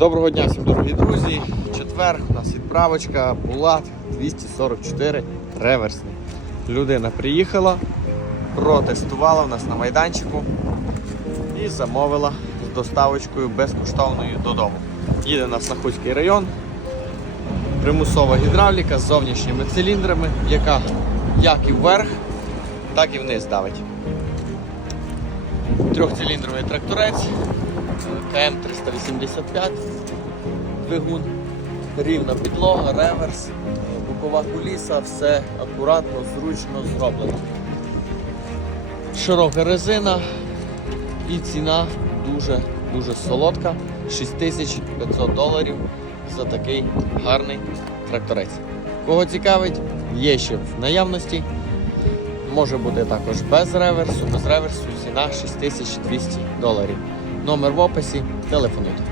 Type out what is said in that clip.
Доброго дня всім дорогі друзі. Четвер, у нас відправочка Булат 244 реверсний. Людина приїхала, протестувала в нас на майданчику і замовила з доставочкою безкоштовною додому. Їде на Снахуцький район. Примусова гідравліка з зовнішніми циліндрами, яка як і вверх, так і вниз давить. Трьохциліндровий тракторець КМ385, двигун, рівна підлога, реверс, бокова куліса, все акуратно, зручно зроблено. Широка резина і ціна дуже-дуже солодка. 6500 доларів за такий гарний тракторець. Кого цікавить, є ще в наявності. Може бути також без реверсу, без реверсу ціна 6200 доларів. Номер в описі, телефонуйте.